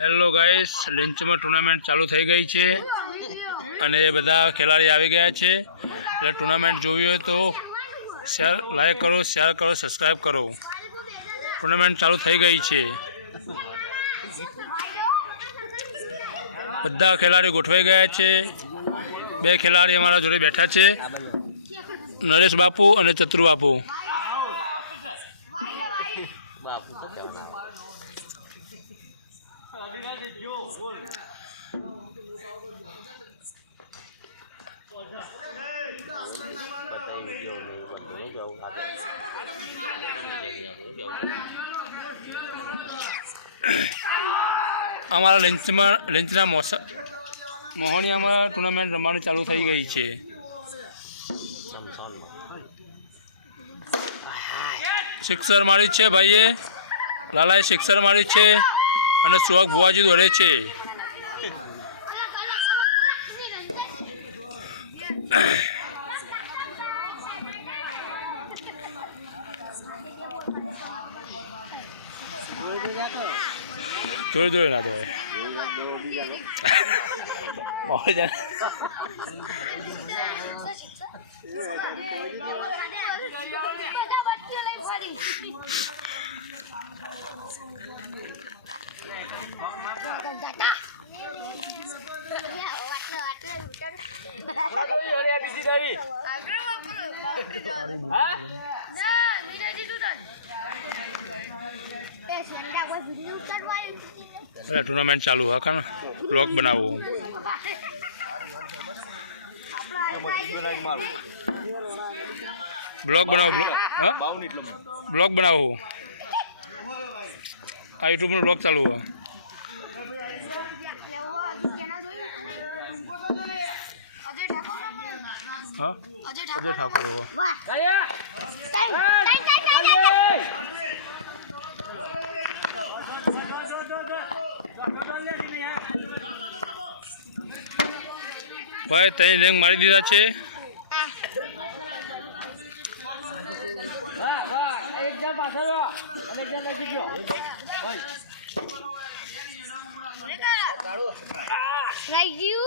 Hello guys, લંચમાં tournament ચાલુ થઈ ગઈ છે અને બધા ખેલાડી આવી ગયા છે. એટલે ટુર્નામેન્ટ જોવી હોય તો શેર લાઈક કરો, શેર કરો, સબસ્ક્રાઈબ કરો. ટુર્નામેન્ટ ચાલુ થઈ ગઈ છે. બધા ખેલાડી ગોઠવાઈ ગયા છે. બે ખેલાડી અમારા જોડે બેઠા છે, નરેશ બાપુ અને ચતુર બાપુ. અમારા લંચના મોહણીયામાં ટુર્નામેન્ટ રમવાનું ચાલુ થઈ ગઈ છે. સિક્સર મારી છે ભાઈએ, લાલાએ સિક્સર મારી છે અને સુહાગ ભુવાજી દોડે છે. જોડે ના જોડે ટુર્નામેન્ટ ચાલુ હા બ્લોગ બનાવવું. બ્લોગ બનાવવું આ યુટ્યુબનો બ્લોગ ચાલુ હોય. ભાઈ તઈ રેંગ મારી દીધા છે. Like you.